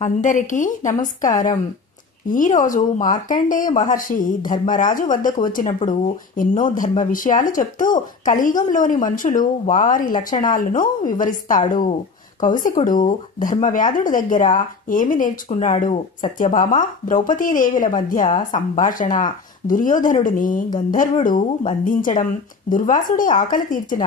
అందరికీ నమస్కారం. ఈరోజు మార్కండేయ మహర్షి ధర్మరాజు వద్దకు వచ్చినప్పుడు ఎన్నో ధర్మ విషయాలు చెప్తూ కలియుగంలోని మనుషులు వారి లక్షణాలను వివరిస్తాడు. కౌశికుడు ధర్మవ్యాధుడి దగ్గర ఏమి నేర్చుకున్నాడు? సత్యభామ ద్రౌపదీదేవిల మధ్య సంభాషణ, దుర్యోధనుడిని గంధర్వుడు బంధించడం, దుర్వాసుడి ఆకలి తీర్చిన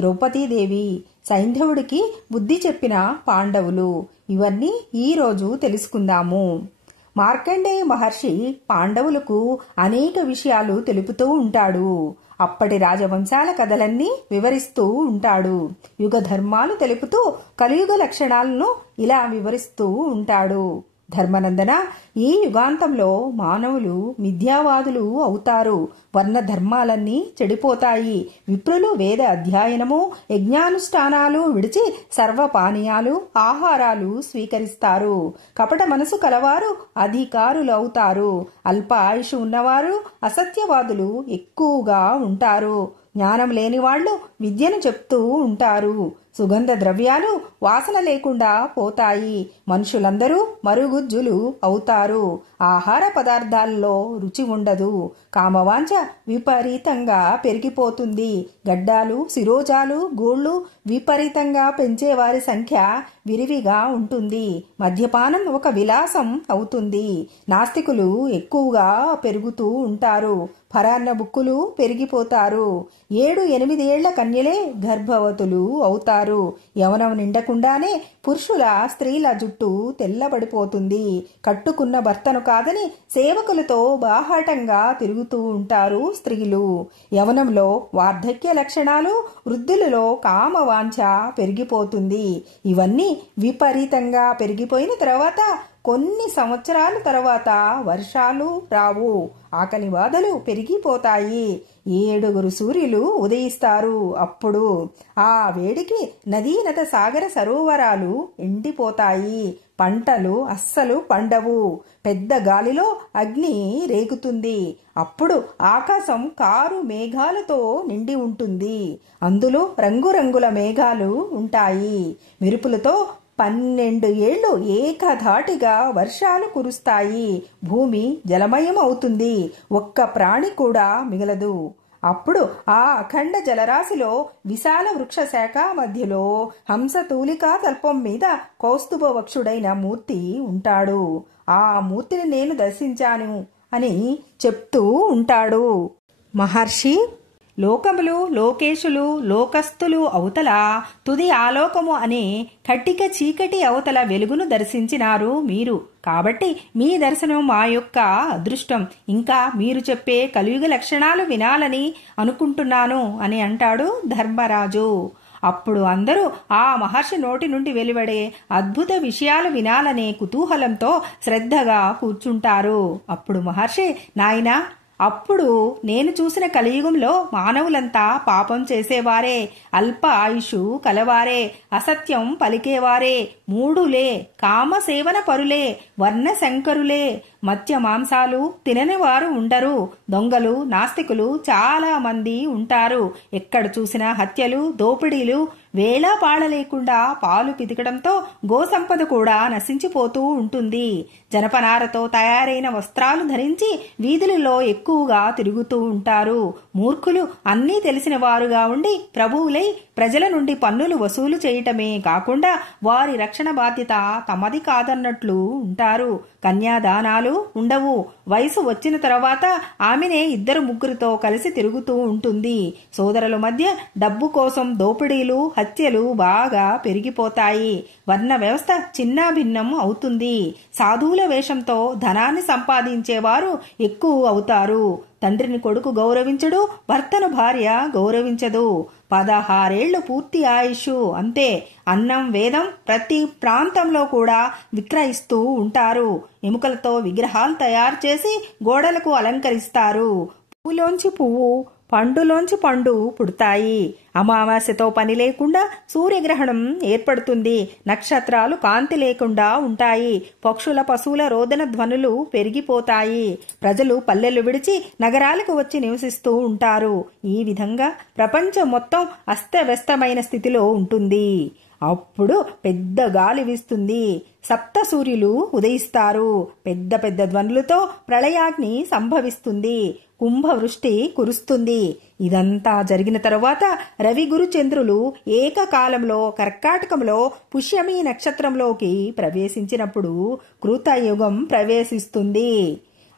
ద్రౌపదీదేవి, సైంధవుడికి బుద్ధి చెప్పిన పాండవులు, ఇవన్నీ ఈరోజు తెలుసుకుందాము. మార్కండేయ మహర్షి పాండవులకు అనేక విషయాలు తెలుపుతూ ఉంటాడు. అప్పటి రాజవంశాల కథలన్నీ వివరిస్తూ ఉంటాడు. యుగ ధర్మాలు తెలుపుతూ కలియుగ లక్షణాలను ఇలా వివరిస్తూ ఉంటాడు. ధర్మనందన, ఈ యుగాంతంలో మానవులు మిథ్యావాదులు అవుతారు. వర్ణ ధర్మాలన్నీ చెడిపోతాయి. విప్రులు వేద అధ్యయనము, యజ్ఞానుష్ఠానాలు విడిచి సర్వపానీయాలు, ఆహారాలు స్వీకరిస్తారు. కపట మనసు కలవారు అధికారులు అవుతారు. అల్ప ఆయుష్ ఉన్నవారు అసత్యవాదులు ఎక్కువగా ఉంటారు. జ్ఞానం లేని వాళ్ళు విద్యను చెప్తూ ఉంటారు. సుగంధ ద్రవ్యాలు వాసన లేకుండా పోతాయి. మనుషులందరూ మరుగుజ్జులు అవుతారు. ఆహార పదార్థాల్లో రుచి ఉండదు. కామవాంఛ విపరీతంగా పెరిగిపోతుంది. గడ్డాలు, శిరోజాలు, గోళ్లు విపరీతంగా పెంచేవారి సంఖ్య విరివిగా ఉంటుంది. మద్యపానం ఒక విలాసం అవుతుంది. నాస్తికులు ఎక్కువగా పెరుగుతూ ఉంటారు. పరాన్న బుక్కులు పెరిగిపోతారు. 7-8 ఏళ్ల కన్యలే గర్భవతులు అవుతారు. యవనం నిండకుండానే పురుషుల స్త్రీల జుట్టు తెల్లబడిపోతుంది. కట్టుకున్న భర్తను కాదని సేవకులతో బాహాటంగా తిరుగుతూ ఉంటారు స్త్రీలు. యవనంలో వార్ధక్య లక్షణాలు, వృద్ధులలో కామవాంఛ పెరిగిపోతుంది. ఇవన్నీ విపరీతంగా పెరిగిపోయిన తర్వాత కొన్ని సంవత్సరాల తర్వాత వర్షాలు రావు. ఆకలి బాధలు పెరిగిపోతాయి. 7 సూర్యులు ఉదయిస్తారు. అప్పుడు ఆ వేడికి నదీనద సాగర సరోవరాలు ఎండిపోతాయి. పంటలు అస్సలు పండవు. పెద్ద గాలిలో అగ్ని రేగుతుంది. అప్పుడు ఆకాశం కారు మేఘాలతో నిండి ఉంటుంది. అందులో రంగురంగుల మేఘాలు ఉంటాయి. మెరుపులతో 12 ఏళ్లు ఏకధాటిగా వర్షాలు కురుస్తాయి. భూమి జలమయం అవుతుంది. ఒక్క ప్రాణి కూడా మిగలదు. అప్పుడు ఆ అఖండ జలరాశిలో విశాల వృక్ష శాఖ మధ్యలో హంసతూలికా తల్పం మీద కౌస్తుభ వక్షుడైన మూర్తి ఉంటాడు. ఆ మూర్తిని నేను దర్శించాను అని చెప్తూ ఉంటాడు. మహర్షి, లోకములు, లోకేశులు, లోకస్తులు అవతల తుది ఆలోకము అనే కట్టిక చీకటి అవతల వెలుగును దర్శించినారు మీరు. కాబట్టి మీ దర్శనం మా యొక్క అదృష్టం. ఇంకా మీరు చెప్పే కలియుగ లక్షణాలు వినాలని అనుకుంటున్నాను అని అంటాడు ధర్మరాజు. అప్పుడు అందరూ ఆ మహర్షి నోటి నుండి వెలువడే అద్భుత విషయాలు వినాలనే కుతూహలంతో శ్రద్ధగా కూర్చుంటారు. అప్పుడు మహర్షి, నాయనా, అప్పుడు నేను చూసిన కలియుగంలో మానవులంతా పాపం చేసేవారే, అల్ప ఆయుషు కలవారే, అసత్యం పలికేవారే, మూఢులే, కామసేవన పరులే, వర్ణశంకరులే, మత్స్య మాంసాలు తినని వారు ఉండరు. దొంగలు, నాస్తికులు చాలా మంది ఉంటారు. ఎక్కడ చూసినా హత్యలు, దోపిడీలు, వేళాపాళ లేకుండా పాలు పితకడంతో గోసంపద కూడా నశించిపోతూ ఉంటుంది. జనపనారతో తయారైన వస్త్రాలు ధరించి వీధులలో ఎక్కువగా తిరుగుతూ ఉంటారు. మూర్ఖులు అన్నీ తెలిసిన వారుగా ఉండి ప్రభువులై ప్రజల నుండి పన్నులు వసూలు చేయటమే కాకుండా వారి రక్షణ బాధ్యత తమది కాదన్నట్లు ఉంటారు. కన్యాదానాలు ఉండవు. వయసు వచ్చిన తర్వాత ఆమెనే 2-3తో కలిసి తిరుగుతూ ఉంటుంది. సోదరుల మధ్య డబ్బు కోసం దోపిడీలు, హత్యలు బాగా పెరిగిపోతాయి. వర్ణ వ్యవస్థ చిన్నాభిన్నం అవుతుంది. సాధువుల వేషంతో ధనాన్ని సంపాదించేవారు ఎక్కువ అవుతారు. తండ్రిని కొడుకు గౌరవించడు, భర్తను భార్య గౌరవించదు. 16 ఏళ్లు పూర్తి ఆయుష్, అంతే. అన్నం, వేదం ప్రతి ప్రాంతంలో కూడా విక్రయిస్తూ ఉంటారు. ఎముకలతో విగ్రహాలు తయారు చేసి గోడలకు అలంకరిస్తారు. పువ్వులోంచి పువ్వు, పండులోంచి పండు పుడతాయి. అమావాస్యతో పని లేకుండా సూర్యగ్రహణం ఏర్పడుతుంది. నక్షత్రాలు కాంతి లేకుండా ఉంటాయి. పక్షుల, పశువుల రోదన ధ్వనులు పెరిగిపోతాయి. ప్రజలు పల్లెలు విడిచి నగరాలకు వచ్చి నివసిస్తూ ఉంటారు. ఈ విధంగా ప్రపంచం మొత్తం అస్తవ్యస్తమైన స్థితిలో ఉంటుంది. అప్పుడు పెద్ద గాలి వీస్తుంది. సప్త సూర్యులు ఉదయిస్తారు. పెద్ద పెద్ద ధ్వనులతో ప్రళయాగ్ని సంభవిస్తుంది. కుంభవృష్టి కురుస్తుంది. ఇదంతా జరిగిన తరువాత రవి గురు చంద్రులు ఏకకాలంలో కర్కాటకంలో పుష్యమి నక్షత్రంలోకి ప్రవేశించినప్పుడు కృతయుగం ప్రవేశిస్తుంది.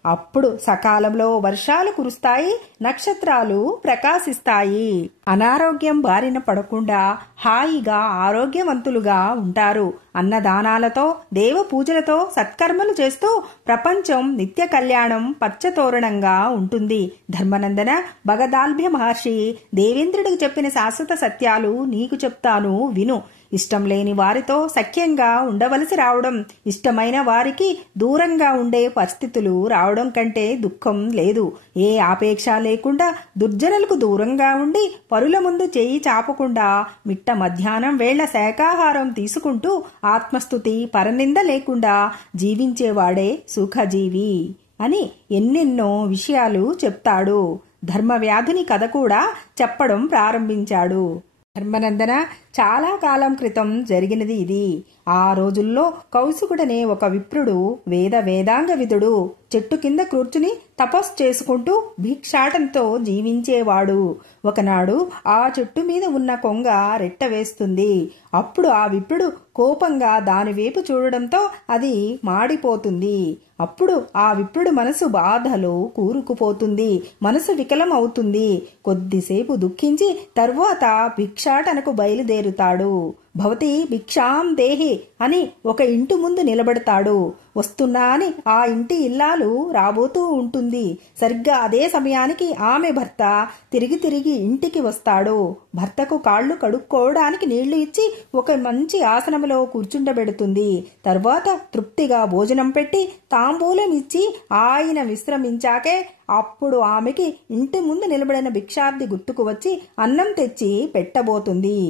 అప్పుడు సకాలంలో వర్షాలు కురుస్తాయి, నక్షత్రాలు ప్రకాశిస్తాయి. అనారోగ్యం బారిన పడకుండా హాయిగా ఆరోగ్యవంతులుగా ఉంటారు. అన్నదానాలతో దేవ పూజలతో సత్కర్మలు చేస్తూ ప్రపంచం నిత్య కళ్యాణం పచ్చతోరణంగా ఉంటుంది. ధర్మనందన, భగదాల్భ్య మహర్షి దేవేంద్రుడికి చెప్పిన శాశ్వత సత్యాలు నీకు చెప్తాను విను. ఇష్టం లేని వారితో సఖ్యంగా ఉండవలసి రావడం, ఇష్టమైన వారికి దూరంగా ఉండే పరిస్థితులు రావడం కంటే దుఃఖం లేదు. ఏ ఆపేక్ష లేకుండా దుర్జనులకు దూరంగా ఉండి పరుల ముందు చేయి చాపకుండా మిట్ట మధ్యాహ్నం వేళ శాకాహారం తీసుకుంటూ ఆత్మస్తుతి పరనింద లేకుండా జీవించేవాడే సుఖజీవి అని ఎన్నెన్నో విషయాలు చెప్తాడు. ధర్మవ్యాధుని కథ కూడా చెప్పడం ప్రారంభించాడు. ధర్మనందన, చాలా కాలం క్రితం జరిగినది ఇది. ఆ రోజుల్లో కౌశికుడనే ఒక విప్రుడు వేదాంగ విదుడు చెట్టు కింద కూర్చుని తపస్సు చేసుకుంటూ భిక్షాటంతో జీవించేవాడు. ఒకనాడు ఆ చెట్టు మీద ఉన్న కొంగ రెట్ట వేస్తుంది. అప్పుడు ఆ విప్రుడు కోపంగా దానివైపు చూడడంతో అది మాడిపోతుంది. అప్పుడు ఆ విప్రుడు మనసు బాధలో కూరుకుపోతుంది. మనసు వికలం అవుతుంది. కొద్దిసేపు దుఃఖించి తరువాత భిక్షాటనకు బయలుదేరుతాడు. భవతి భిక్షాం దేహి అని ఒక ఇంటి ముందు నిలబడతాడు. వస్తున్నా అని ఆ ఇంటి ఇల్లాలు రాబోతూ ఉంటుంది. సరిగ్గా అదే సమయానికి ఆమె భర్త తిరిగి ఇంటికి వస్తాడు. భర్తకు కాళ్ళు కడుక్కోవడానికి నీళ్లు ఇచ్చి ఒక మంచి ఆసనంలో కూర్చుండబెడుతుంది. తర్వాత తృప్తిగా భోజనం పెట్టి తాంబూలం ఇచ్చి ఆయన విశ్రమించాకే అప్పుడు ఆమెకి ఇంటి ముందు నిలబడిన భిక్షార్థి గుర్తుకు వచ్చి అన్నం తెచ్చి పెట్టబోతుంది.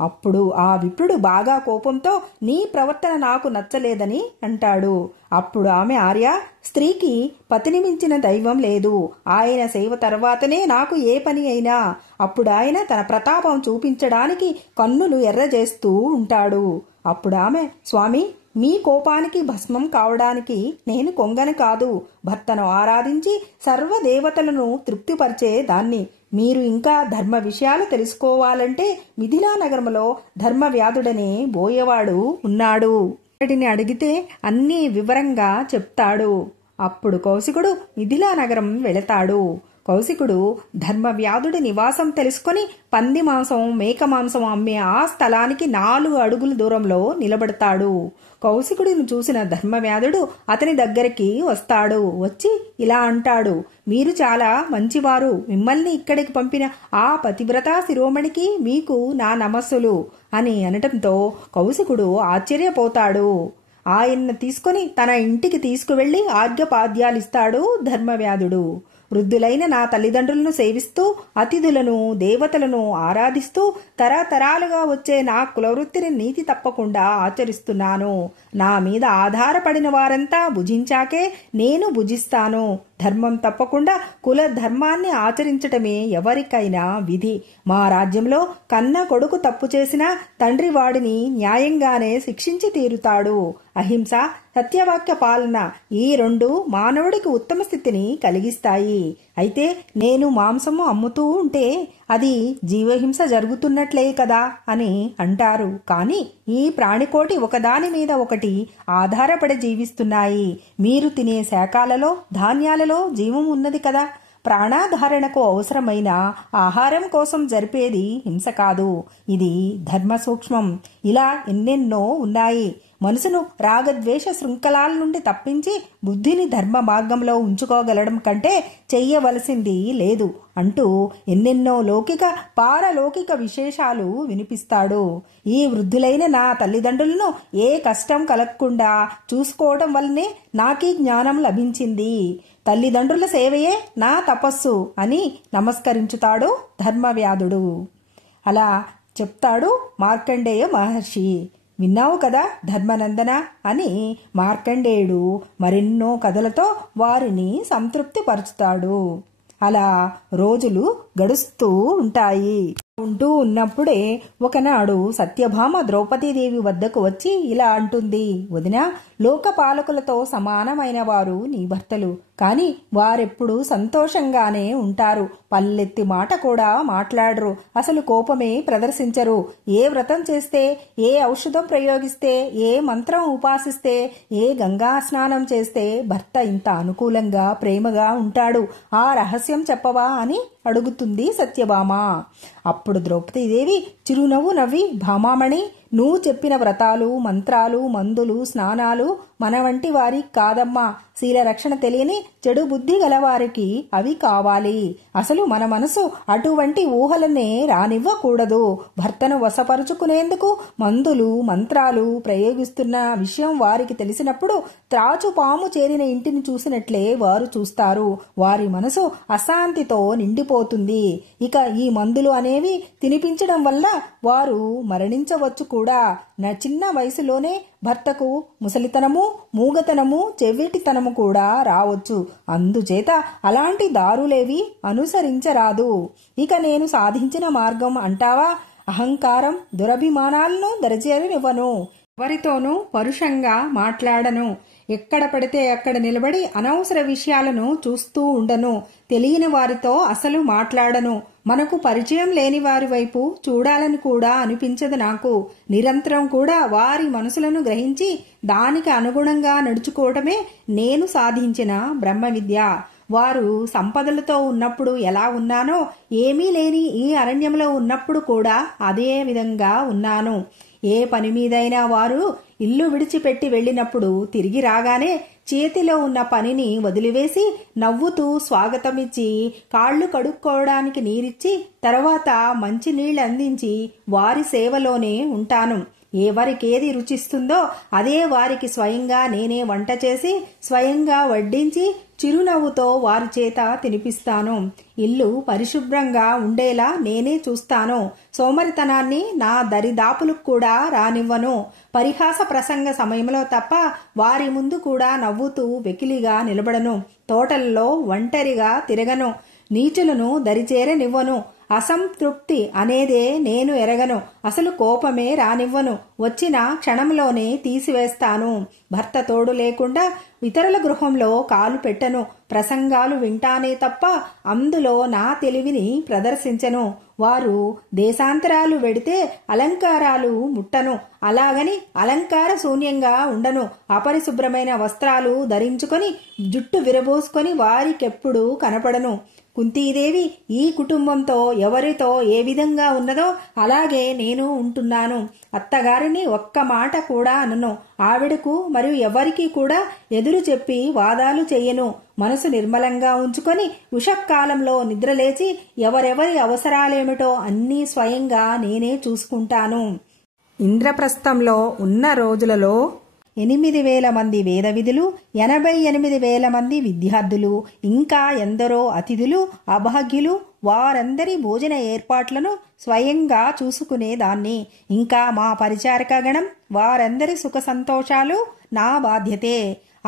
అప్పుడు ఆ విప్రుడు బాగా కోపంతో నీ ప్రవర్తన నాకు నచ్చలేదని అంటాడు. అప్పుడు ఆమె, ఆర్య, స్త్రీకి పతిని మించిన దైవం లేదు. ఆయన సేవ తర్వాతనే నాకు ఏ పని అయినా. అప్పుడు ఆయన తన ప్రతాపం చూపించడానికి కన్నులు ఎర్రజేస్తూ ఉంటాడు. అప్పుడు ఆమె, స్వామి, మీ కోపానికి భస్మం కావడానికి నేను కొంగను కాదు, భర్తను ఆరాధించి సర్వదేవతలను తృప్తిపరిచే దాన్ని. మీరు ఇంకా ధర్మ విషయాలు తెలుసుకోవాలంటే మిథిలా నగరంలో ధర్మవ్యాధుడనే బోయేవాడు ఉన్నాడు. వాటిని అడిగితే అన్నీ వివరంగా చెప్తాడు. అప్పుడు కౌశికుడు మిథిలా నగరం వెళతాడు. కౌశికుడు ధర్మవ్యాధుడి నివాసం తెలుసుకొని పంది మాంసం, మేక మాంసం అమ్మే ఆ స్థలానికి 4 అడుగుల దూరంలో నిలబడతాడు. కౌశికుడిని చూసిన ధర్మవ్యాధుడు అతని దగ్గరికి వస్తాడు. వచ్చి ఇలా అంటాడు, మీరు చాలా మంచివారు. మిమ్మల్ని ఇక్కడికి పంపిన ఆ పతివ్రతా శిరోమణికి మీకు నా నమస్సులు అని అనటంతో కౌశికుడు ఆశ్చర్యపోతాడు. ఆయన్ను తీసుకుని తన ఇంటికి తీసుకువెళ్లి ఆర్ఘ్యపాద్యాలిస్తాడు ధర్మవ్యాధుడు. వృద్ధులైన నా తల్లిదండ్రులను సేవిస్తూ అతిథులను దేవతలను ఆరాధిస్తూ తరతరాలుగా వచ్చే నా కులవృత్తిని నీతి తప్పకుండా ఆచరిస్తున్నాను. నా మీద ఆధారపడిన వారంతా భుజించాకే నేను భుజిస్తాను. ధర్మం తప్పకుండా కుల ధర్మాన్ని ఆచరించటమే ఎవరికైనా విధి. మా రాజ్యంలో కన్న కొడుకు తప్పు చేసినా తండ్రి వాడిని న్యాయంగానే శిక్షించి తీరుతాడు. అహింస, సత్యవాక్య పాలన ఈ 2 మానవుడికి ఉత్తమ స్థితిని కలిగిస్తాయి. అయితే నేను మాంసము అమ్ముతూ ఉంటే అది జీవహింస జరుగుతున్నట్లే కదా అని అంటారు. కానీ ఈ ప్రాణికోటి ఒకదాని మీద ఒకటి ఆధారపడి జీవిస్తున్నాయి. మీరు తినే శాకాలలో, ధాన్యాలలో జీవం ఉన్నది కదా. ప్రాణాధారణకు అవసరమైన ఆహారం కోసం జరిపేది హింస కాదు. ఇది ధర్మ సూక్ష్మం. ఇలా ఎన్నెన్నో ఉన్నాయి. మనసును రాగద్వేష శృంఖలాల నుండి తప్పించి బుద్ధిని ధర్మ మార్గంలో ఉంచుకోగలడం కంటే చెయ్యవలసింది లేదు అంటూ ఎన్నెన్నో లౌకిక పారలౌకిక విశేషాలు వినిపిస్తాడు. ఈ వృద్ధులైన నా తల్లిదండ్రులను ఏ కష్టం కలగకుండా చూసుకోవడం వల్లనే నాకీ జ్ఞానం లభించింది. తల్లిదండ్రుల సేవయే నా తపస్సు అని నమస్కరించుతాడు ధర్మవ్యాధుడు. అలా చెప్తాడు మార్కండేయ మహర్షి. విన్నావు కదా ధర్మనందన అని మార్కండేయుడు మరెన్నో కథలతో వారిని సంతృప్తి పరుచుతాడు. అలా రోజులు గడుస్తూ ఉంటాయి. ఉంటూ ఉన్నప్పుడే ఒకనాడు సత్యభామ ద్రౌపదీదేవి వద్దకు వచ్చి ఇలా అంటుంది, వదినా, లోకపాలకులతో సమానమైన వారు నీ భర్తలు, కాని వారెప్పుడు సంతోషంగానే ఉంటారు. పల్లెత్తి మాట కూడా మాట్లాడరు, అసలు కోపమే ప్రదర్శించరు. ఏ వ్రతం చేస్తే, ఏ ఔషధం ప్రయోగిస్తే, ఏ మంత్రం ఉపాసిస్తే, ఏ గంగా స్నానం చేస్తే భర్త ఇంత అనుకూలంగా ప్రేమగా ఉంటాడు, ఆ రహస్యం చెప్పవా అని అడుగుతుంది సత్యభామ. అప్పుడు ద్రౌపదీదేవి చిరునవ్వు నవ్వి, భామామణి, నువ్వు చెప్పిన వ్రతాలు, మంత్రాలు, మందులు, స్నానాలు మన వంటి వారికి కాదమ్మా. శీలరక్షణ తెలియని చెడు బుద్ధి గలవారికి అవి కావాలి. అసలు మన మనసు అటువంటి ఊహలనే రానివ్వకూడదు. భర్తను వశపరుచుకునేందుకు మందులు, మంత్రాలు ప్రయోగిస్తున్న విషయం వారికి తెలిసినప్పుడు త్రాచు పాము చేరిన ఇంటిని చూసినట్లే వారు చూస్తారు. వారి మనసు అశాంతితో నిండిపోతుంది. ఇక ఈ మందులు అనేవి తినిపించడం వల్ల వారు మరణించవచ్చు కూడా. చిన్న వయసులోనే భర్తకు ముసలితనము, మూగతనము, చెవిటితనము కూడా రావచ్చు. అందుచేత అలాంటి దారులేవి అనుసరించరాదు. ఇక నేను సాధించిన మార్గం అంటావా? అహంకారం, దురభిమానాలను దరిచేరనివ్వను. ఎవరితోనూ పరుషంగా మాట్లాడను. ఎక్కడ పడితే అక్కడ నిలబడి అనవసర విషయాలను చూస్తూ ఉండను. తెలియని వారితో అసలు మాట్లాడను. మనకు పరిచయం లేని వారి వైపు చూడాలని కూడా అనిపించదు నాకు. నిరంతరం కూడా వారి మనసులను గ్రహించి దానికి అనుగుణంగా నడుచుకోవటమే నేను సాధించిన బ్రహ్మ విద్య. వారు సంపదలతో ఉన్నప్పుడు ఎలా ఉన్నానో, ఏమీ లేని ఈ అరణ్యంలో ఉన్నప్పుడు కూడా అదే విధంగా ఉన్నాను. ఏ పని మీదైనా వారు ఇల్లు విడిచిపెట్టి వెళ్ళినప్పుడు తిరిగి రాగానే చేతిలో ఉన్న పనిని వదిలివేసి నవ్వుతూ స్వాగతమిచ్చి, కాళ్లు కడుక్కోవడానికి నీరిచ్చి, తర్వాత మంచినీళ్లు అందించి వారి సేవలోనే ఉంటాను. ఎవరికేది రుచిస్తుందో అదే వారికి స్వయంగా నేనే వంట చేసి స్వయంగా వడ్డించి చిరునవ్వుతో వారి చేత తినిపిస్తాను. ఇల్లు పరిశుభ్రంగా ఉండేలా నేనే చూస్తాను. సోమరితనాన్ని నా దరిదాపులకు కూడా రానివ్వను. పరిహాస ప్రసంగ సమయంలో తప్ప వారి ముందు కూడా నవ్వుతూ వెకిలిగా నిలబడను. తోటల్లో ఒంటరిగా తిరగను. నీచులను దరిచేరనివ్వను. అసంతృప్తి అనేదే నేను ఎరగను. అసలు కోపమే రానివ్వను. వచ్చిన క్షణంలోనే తీసివేస్తాను. భర్త తోడు లేకుండా ఇతరుల గృహంలో కాలు పెట్టను. ప్రసంగాలు వింటానే తప్ప అందులో నా తెలివిని ప్రదర్శించను. వారు దేశాంతరాలు వెడితే అలంకారాలు ముట్టను. అలాగని అలంకార శూన్యంగా ఉండను. అపరిశుభ్రమైన వస్త్రాలు ధరించుకొని జుట్టు విరబోసుకొని వారికెప్పుడు కనపడను. కుంతీదేవి ఈ కుటుంబంతో ఎవరితో ఏ విధంగా ఉన్నదో అలాగే నేను ఉంటున్నాను. అత్తగారిని ఒక్క మాట కూడా అనను. ఆవిడకు మరియు ఎవరికీ కూడా ఎదురు చెప్పి వాదాలు చెయ్యను. మనసు నిర్మలంగా ఉంచుకొని ఉషకాలంలో నిద్రలేచి ఎవరెవరి అవసరాలేమిటో అన్నీ స్వయంగా నేనే చూసుకుంటాను. ఇంద్రప్రస్థంలో ఉన్న రోజులలో 8,000 మంది వేద విధులు, 88,000 మంది విద్యార్థులు, ఇంకా ఎందరో అతిథులు, అభాగ్యులు, వారందరి భోజన ఏర్పాట్లను స్వయంగా చూసుకునేదాన్ని. ఇంకా మా పరిచారక గణం, వారందరి సుఖ సంతోషాలు నా బాధ్యతే.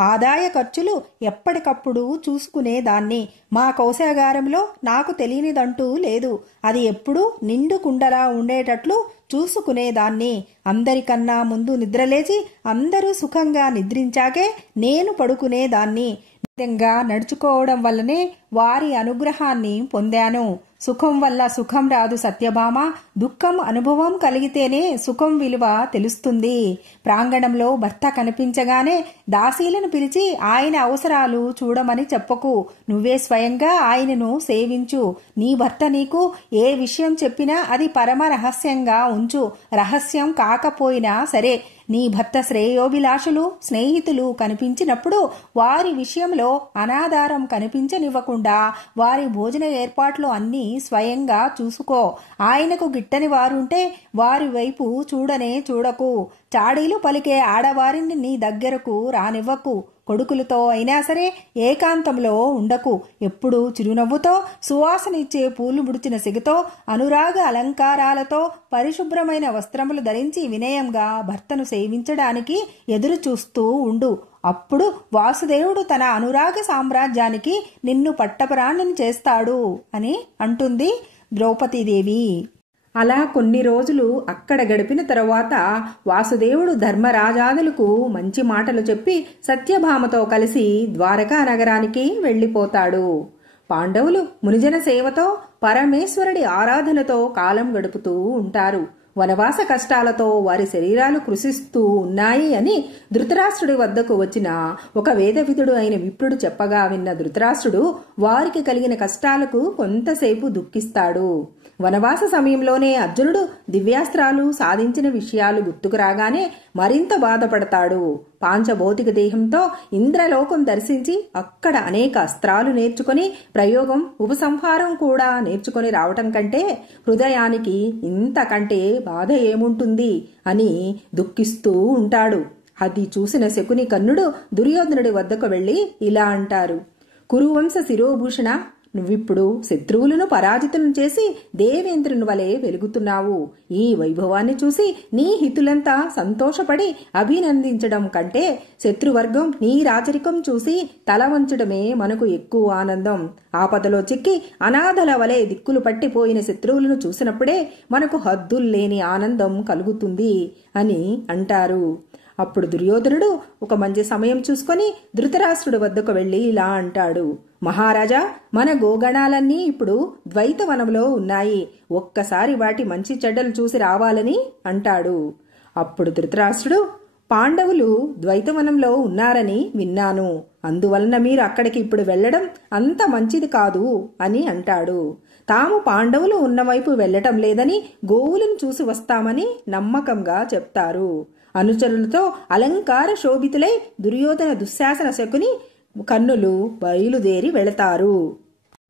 ఆదాయ ఖర్చులు ఎప్పటికప్పుడు చూసుకునేదాన్ని. మా కౌశాగారంలో నాకు తెలియనిదంటూ లేదు. అది ఎప్పుడూ నిండు కుండలా ఉండేటట్లు చూసుకునేదాన్ని. అందరికన్నా ముందు నిద్రలేచి అందరూ సుఖంగా నిద్రించాకే నేను పడుకునేదాన్ని. నిజంగా నడుచుకోవడం వల్లనే వారి అనుగ్రహాన్ని పొందాను. సుఖం వల్ల సుఖం రాదు సత్యభామ. దుఃఖం అనుభవం కలిగితేనే సుఖం విలువ తెలుస్తుంది. ప్రాంగణంలో భర్త కనిపించగానే దాసీలను పిలిచి ఆయన అవసరాలు చూడమని చెప్పకు. నువ్వే స్వయంగా ఆయనను సేవించు. నీ భర్త నీకు ఏ విషయం చెప్పినా అది పరమ రహస్యంగా ఉంచు. రహస్యం కాకపోయినా సరే నీ భర్త శ్రేయోభిలాషులు, స్నేహితులు కనిపించినప్పుడు వారి విషయంలో అనాధారం కనిపించనివ్వకుండా వారి భోజన ఏర్పాట్లు అన్నీ స్వయంగా చూసుకో. ఆయనకు గిట్టని వారుంటే వారి వైపు చూడనే చూడకు. చాడీలు పలికే ఆడవారిని నీ దగ్గరకు రానివ్వకు. కొడుకులతో అయినా సరే ఏకాంతంలో ఉండకు. ఎప్పుడూ చిరునవ్వుతో, సువాసనిచ్చే పూలు ముడిచిన సిగతో, అనురాగ అలంకారాలతో, పరిశుభ్రమైన వస్త్రములు ధరించి వినయంగా భర్తను సేవించడానికి ఎదురు చూస్తూ ఉండు. అప్పుడు వాసుదేవుడు తన అనురాగ సామ్రాజ్యానికి నిన్ను పట్టపురాణిని చేస్తాడు అని అంటుంది ద్రౌపదీదేవి. అలా కొన్ని రోజులు అక్కడ గడిపిన తరువాత వాసుదేవుడు ధర్మరాజాదులకు మంచి మాటలు చెప్పి సత్యభామతో కలిసి ద్వారకా నగరానికి వెళ్ళిపోతాడు. పాండవులు మునిజన సేవతో పరమేశ్వరుడి ఆరాధనతో కాలం గడుపుతూ ఉంటారు. వనవాస కష్టాలతో వారి శరీరాలు కృషిస్తూ ఉన్నాయి అని ధృతరాష్ట్రుడి వద్దకు వచ్చిన ఒక వేదవిధుడు అయిన విప్రుడు చెప్పగా విన్న ధృతరాష్ట్రుడు వారికి కలిగిన కష్టాలకు కొంతసేపు దుఃఖిస్తాడు. వనవాస సమయంలోనే అర్జునుడు దివ్యాస్త్రాలు సాధించిన విషయాలు గుర్తుకు రాగానే మరింత బాధపడతాడు. పాంచభౌతిక దేహంతో ఇంద్రలోకం దర్శించి అక్కడ అనేక అస్త్రాలు నేర్చుకుని ప్రయోగం ఉపసంహారం కూడా నేర్చుకుని రావటం కంటే హృదయానికి ఇంతకంటే బాధ ఏముంటుంది అని దుఃఖిస్తూ ఉంటాడు. అది చూసిన శకుని కర్ణుడు దుర్యోధనుడి వద్దకు వెళ్లి ఇలా అంటారు: కురువంశ శిరోభూషణ, నువ్విప్పుడు శత్రువులను పరాజితులను చేసి దేవేంద్రుని వలె వెలుగుతున్నావు. ఈ వైభవాన్ని చూసి నీ హితులంతా సంతోషపడి అభినందించడం కంటే శత్రువర్గం నీ రాచరికం చూసి తల వంచడమే మనకు ఎక్కువ ఆనందం. ఆపదలో చిక్కి అనాథల వలె దిక్కులు పట్టిపోయిన శత్రువులను చూసినప్పుడే మనకు హద్దుల్లేని ఆనందం కలుగుతుంది అని అంటారు. అప్పుడు దుర్యోధనుడు ఒక మంచి సమయం చూసుకొని ధృతరాష్ట్రుడి వద్దకు వెళ్లి ఇలా అంటాడు: మహారాజా, మన గోగణాలన్నీ ఇప్పుడు ద్వైతవనంలో ఉన్నాయి. ఒక్కసారి వాటి మంచి చెడ్డలు చూసి రావాలని అంటాడు. అప్పుడు ధృతరాష్ట్రుడు: పాండవులు ద్వైతవనంలో ఉన్నారని విన్నాను. అందువలన మీరు అక్కడికి ఇప్పుడు వెళ్లడం అంత మంచిది కాదు అని అంటాడు. తాము పాండవులు ఉన్నవైపు వెళ్లటం లేదని గోవులను చూసి వస్తామని నమ్మకంగా చెప్తారు. అనుచరులతో అలంకార శోభితులై దుర్యోధన దుశ్శాసన శకుని కన్నులు బయలుదేరి వెళతారు.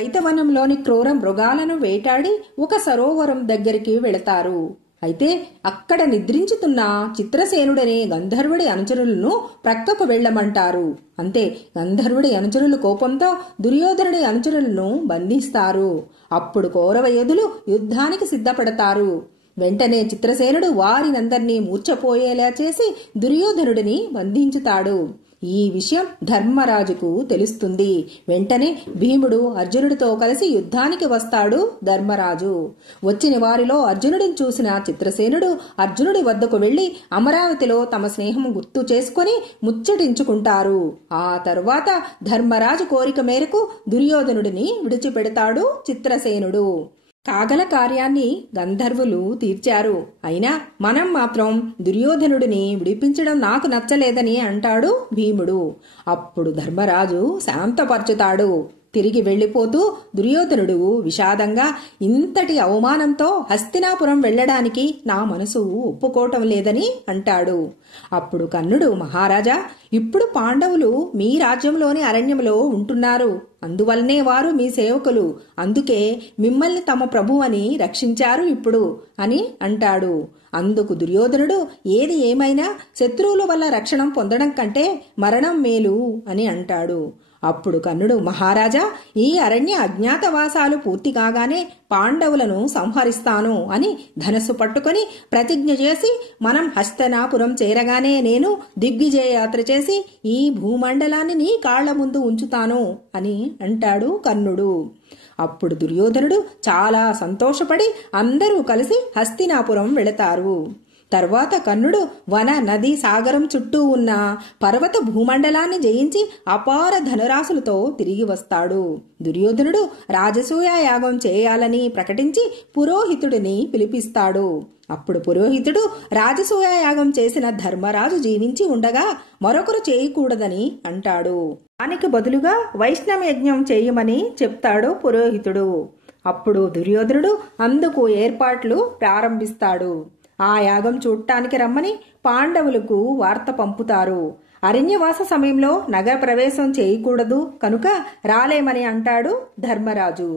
ద్వైతవనంలోని క్రూర మృగాలను వేటాడి ఒక సరోవరం దగ్గరికి వెళతారు. అయితే అక్కడ నిద్రించుతున్న చిత్రసేనుడనే గంధర్వుడి అనుచరులను ప్రక్కకు వెళ్లమంటారు. అంతే, గంధర్వుడి అనుచరులు కోపంతో దుర్యోధనుడి అనుచరులను బంధిస్తారు. అప్పుడు కౌరవ యోధులు యుద్ధానికి సిద్ధపడతారు. వెంటనే చిత్రసేనుడు వారినందర్నీ మూర్ఛపోయేలా చేసి దుర్యోధనుడిని బంధించుతాడు. ఈ విషయం ధర్మరాజుకు తెలుస్తుంది. వెంటనే భీముడు అర్జునుడితో కలిసి యుద్ధానికి వస్తాడు. ధర్మరాజు వచ్చిన వారిలో అర్జునుడిని చూసిన చిత్రసేనుడు అర్జునుడి వద్దకు వెళ్లి అమరావతిలో తమ స్నేహం గుర్తు చేసుకుని ముచ్చటించుకుంటారు. ఆ తరువాత ధర్మరాజు కోరిక మేరకు దుర్యోధనుడిని విడిచిపెడతాడు చిత్రసేనుడు. కాగల కార్యాన్ని గంధర్వులు తీర్చారు. అయినా మనం మాత్రం దుర్యోధనుడిని విడిపించడం నాకు నచ్చలేదని అంటాడు భీముడు. అప్పుడు ధర్మరాజు శాంతపరచుతాడు. తిరిగి వెళ్లిపోతూ దుర్యోధనుడు విషాదంగా, ఇంతటి అవమానంతో హస్తినాపురం వెళ్లడానికి నా మనసు ఒప్పుకోవటం లేదని అంటాడు. అప్పుడు కర్ణుడు: మహారాజా, ఇప్పుడు పాండవులు మీ రాజ్యంలోని అరణ్యంలో ఉంటున్నారు. అందువల్లనే వారు మీ సేవకులు. అందుకే మిమ్మల్ని తమ ప్రభువని రక్షించారు ఇప్పుడు అని అంటాడు. అందుకు దుర్యోధనుడు: ఏది ఏమైనా శత్రువుల వల్ల రక్షణ పొందడం కంటే మరణం మేలు అని అంటాడు. అప్పుడు కర్ణుడు: మహారాజా, ఈ అరణ్య అజ్ఞాతవాసాలు పూర్తి కాగానే పాండవులను సంహరిస్తాను అని ధనస్సు పట్టుకుని ప్రతిజ్ఞ చేసి మనం హస్తనాపురం చేరగానే నేను దిగ్విజయ యాత్ర చేసి ఈ భూమండలాన్ని నీ కాళ్ల ముందు ఉంచుతాను అని అంటాడు కర్ణుడు. అప్పుడు దుర్యోధనుడు చాలా సంతోషపడి అందరూ కలిసి హస్తినాపురం వెళతారు. తర్వాత కర్ణుడు వన, నది, సాగరం చుట్టూ ఉన్న పర్వత భూమండలాన్ని జయించి అపార ధనరాశులతో తిరిగి వస్తాడు. దుర్యోధనుడు రాజసూయ యాగం చేయాలని ప్రకటించి పురోహితుడిని పిలిపిస్తాడు. అప్పుడు పురోహితుడు రాజసూయ యాగం చేసిన ధర్మరాజు జీవించి ఉండగా మరొకరు చేయకూడదని అంటాడు. దానికి బదులుగా వైష్ణవ యజ్ఞం చేయమని చెప్తాడు పురోహితుడు. అప్పుడు దుర్యోధనుడు అందుకు ఏర్పాట్లు ప్రారంభిస్తాడు. ఆ యాగం చూడటానికి రమ్మని పాండవులకు వార్త పంపుతారు. అరణ్యవాస సమయంలో నగర ప్రవేశం చేయకూడదు కనుక రాలేమని అంటాడు ధర్మరాజు.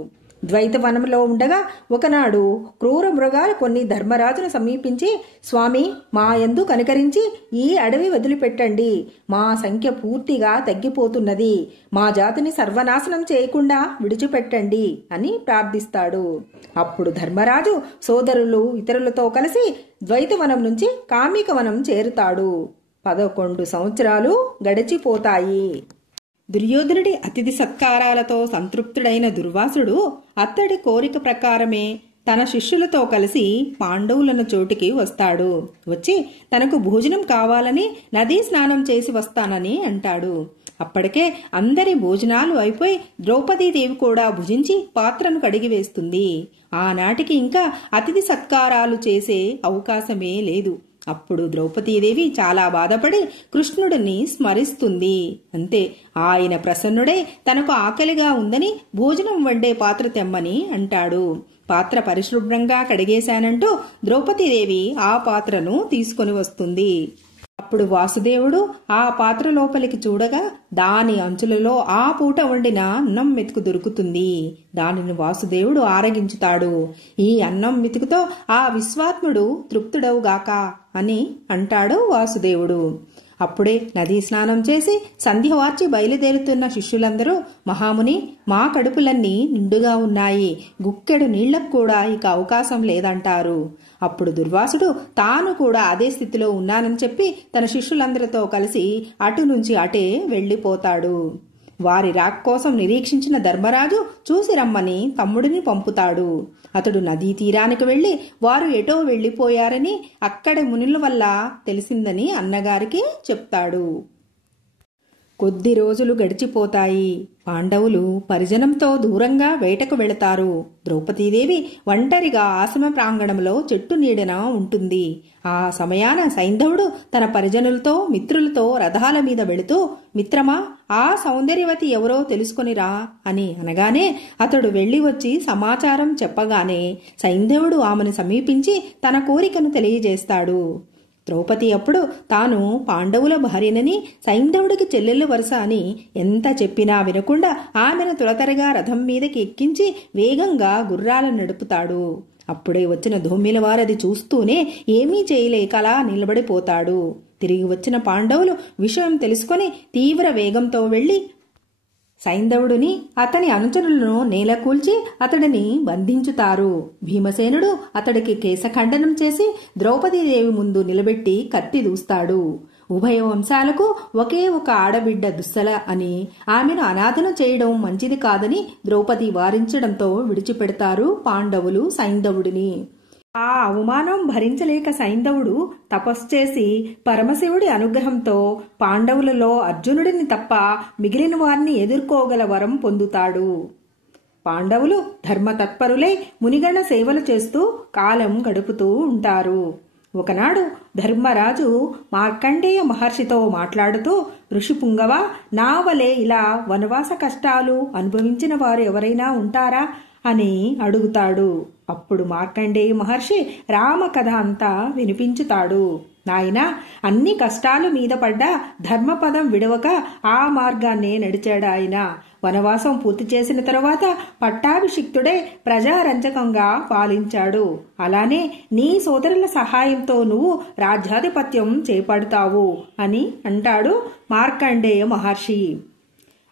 ద్వైతవనంలో ఉండగా ఒకనాడు క్రూర మృగాలు కొన్ని ధర్మరాజును సమీపించి, స్వామి, మా యందు కనికరించి ఈ అడవి వదిలిపెట్టండి. మా సంఖ్య పూర్తిగా తగ్గిపోతున్నది. మా జాతిని సర్వనాశనం చేయకుండా విడిచిపెట్టండి అని ప్రార్థిస్తాడు. అప్పుడు ధర్మరాజు సోదరులు ఇతరులతో కలిసి ద్వైతవనం నుంచి కామికవనం చేరుతాడు. 11 సంవత్సరాలు గడిచిపోతాయి. దుర్యోధనుడి అతిథి సత్కారాలతో సంతృప్తుడైన దుర్వాసుడు అతడి కోరిక ప్రకారమే తన శిష్యులతో కలిసి పాండవులను చోటికి వస్తాడు. వచ్చి తనకు భోజనం కావాలని నదీ స్నానం చేసి వస్తానని అంటాడు. అప్పటికే అందరి భోజనాలు అయిపోయి ద్రౌపదీదేవి కూడా భుజించి పాత్రను కడిగివేస్తుంది. ఆనాటికి ఇంకా అతిథి సత్కారాలు చేసే అవకాశమే లేదు. అప్పుడు ద్రౌపదీదేవి చాలా బాధపడి కృష్ణుడిని స్మరిస్తుంది. అంతే, ఆయన ప్రసన్నుడై తనకు ఆకలిగా ఉందని భోజనం వండే పాత్ర తెమ్మని అంటాడు. పాత్ర పరిశుభ్రంగా కడిగేశానంటూ ద్రౌపదీదేవి ఆ పాత్రను తీసుకొని వస్తుంది. అప్పుడు వాసుదేవుడు ఆ పాత్ర లోపలికి చూడగా దాని అంచులలో ఆ పూట వండిన అన్నం మెతుకు దొరుకుతుంది. దానిని వాసుదేవుడు ఆరగించుతాడు. ఈ అన్నం మెతుకుతో ఆ విశ్వాత్ముడు తృప్తుడవుగాక అని అంటాడు వాసుదేవుడు. అప్పుడే నదీ స్నానం చేసి సంధ్యవార్చి బయలుదేరుతున్న శిష్యులందరూ, మహాముని, మా కడుపులన్నీ నిండుగా ఉన్నాయి, గుక్కెడు నీళ్లకు కూడా ఇక అవకాశం లేదంటారు. అప్పుడు దుర్వాసుడు తాను కూడా అదే స్థితిలో ఉన్నానని చెప్పి తన శిష్యులందరితో కలిసి అటు నుంచి అటే వెళ్లిపోతాడు. వారి రాక్ కోసం నిరీక్షించిన ధర్మరాజు చూసి రమ్మని తమ్ముడిని పంపుతాడు. అతడు నదీ తీరానికి వెళ్లి వారు ఎటో వెళ్లిపోయారని అక్కడి మునుల వల్ల తెలిసిందని అన్నగారికి చెప్తాడు. కొద్ది రోజులు గడిచిపోతాయి. పాండవులు పరిజనంతో దూరంగా వేటకు వెళతారు. ద్రౌపదీదేవి ఒంటరిగా ఆశ్రమ ప్రాంగణంలో చెట్టు నీడన ఉంటుంది. ఆ సమయాన సైంధవుడు తన పరిజనులతో మిత్రులతో రథాల మీద వెళుతూ, మిత్రమా, ఆ సౌందర్యవతి ఎవరో తెలుసుకొనిరా అని అనగానే అతడు వెళ్లి వచ్చి సమాచారం చెప్పగానే సైంధవుడు ఆమెను సమీపించి తన కోరికను తెలియజేస్తాడు. ద్రౌపది అప్పుడు తాను పాండవుల భార్యనని, సైంధవుడికి చెల్లెలు వరుస అని ఎంత చెప్పినా వినకుండా ఆమెను త్వరతరగా రథం మీదకి ఎక్కించి వేగంగా గుర్రాలను నడుపుతాడు. అప్పుడే వచ్చిన ధూమ్యుల వారది చూస్తూనే ఏమీ చేయలేకలా నిలబడిపోతాడు. తిరిగి వచ్చిన పాండవులు విషయం తెలుసుకొని తీవ్ర వేగంతో వెళ్లి సైంధవుడిని అతని అనుచరులను నేలకూల్చి అతడిని బంధించుతారు. భీమసేనుడు అతడికి కేశఖండనం చేసి ద్రౌపదీదేవి ముందు నిలబెట్టి కత్తి దూస్తాడు. ఉభయ వంశాలకు ఒకే ఒక ఆడబిడ్డ దుస్సల అని, ఆమెను అనాథను చేయడం మంచిది కాదని ద్రౌపది వారించడంతో విడిచిపెడతారు పాండవులు సైంధవుడిని. ఆ అవమానం భరించలేక సైంధవుడు తపస్సు చేసి పరమశివుడి అనుగ్రహంతో పాండవులలో అర్జునుడిని తప్ప మిగిలిన వారిని ఎదుర్కోగల వరం పొందుతాడు. పాండవులు ధర్మతత్పరులై మునిగణ సేవలు చేస్తూ కాలం గడుపుతూ ఉంటారు. ఒకనాడు ధర్మరాజు మార్కండేయ మహర్షితో మాట్లాడుతూ, ఋషిపుంగవ, నా వలె ఇలా వనవాస కష్టాలు అనుభవించిన వారు ఎవరైనా ఉంటారా అని అడుగుతాడు. అప్పుడు మార్కండేయ మహర్షి రామకథ అంతా వినిపించుతాడు. నాయనా, అన్ని కష్టాలు మీద పడ్డా ధర్మపదం విడవక ఆ మార్గాన్నే నడిచాడు ఆయన. వనవాసం పూర్తి చేసిన తరువాత పట్టాభిషిక్తుడే ప్రజారంజకంగా పాలించాడు. అలానే నీ సోదరుల సహాయంతో నువ్వు రాజ్యాధిపత్యం చేపడతావు అని అంటాడు మార్కండేయ మహర్షి.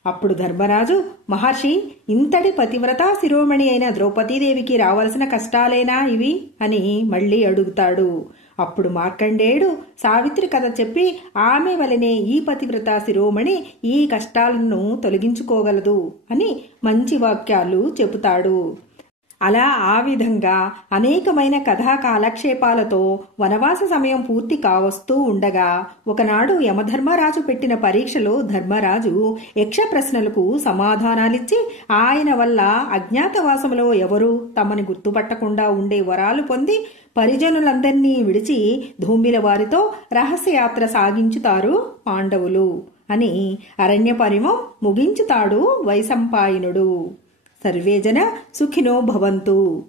అప్పుడు ధర్మరాజు, మహర్షి, ఇంతటి పతివ్రతా శిరోమణి అయిన ద్రౌపదీదేవికి రావలసిన కష్టాలేనా ఇవి అని మళ్లీ అడుగుతాడు. అప్పుడు మార్కండేయుడు సావిత్రి కథ చెప్పి ఆమె వలనే ఈ పతివ్రతా శిరోమణి ఈ కష్టాలను తొలగించుకోగలదు అని మంచి వాక్యాలు చెబుతాడు. అలా ఆ విధంగా అనేకమైన కథా కాలక్షేపాలతో వనవాస సమయం పూర్తి కావస్తూ ఉండగా ఒకనాడు యమధర్మరాజు పెట్టిన పరీక్షలో ధర్మరాజు యక్ష ప్రశ్నలకు సమాధానాలిచ్చి ఆయన వల్ల అజ్ఞాతవాసములో ఎవరూ తమని గుర్తుపట్టకుండా ఉండే వరాలు పొంది పరిజనులందర్నీ విడిచి ధూమ్యుల వారితో రహస్యయాత్ర సాగించుతారు పాండవులు అని అరణ్యపర్వం ముగించుతాడు వైశంపాయనుడు. సర్వేజన సుఖినో భవంతు.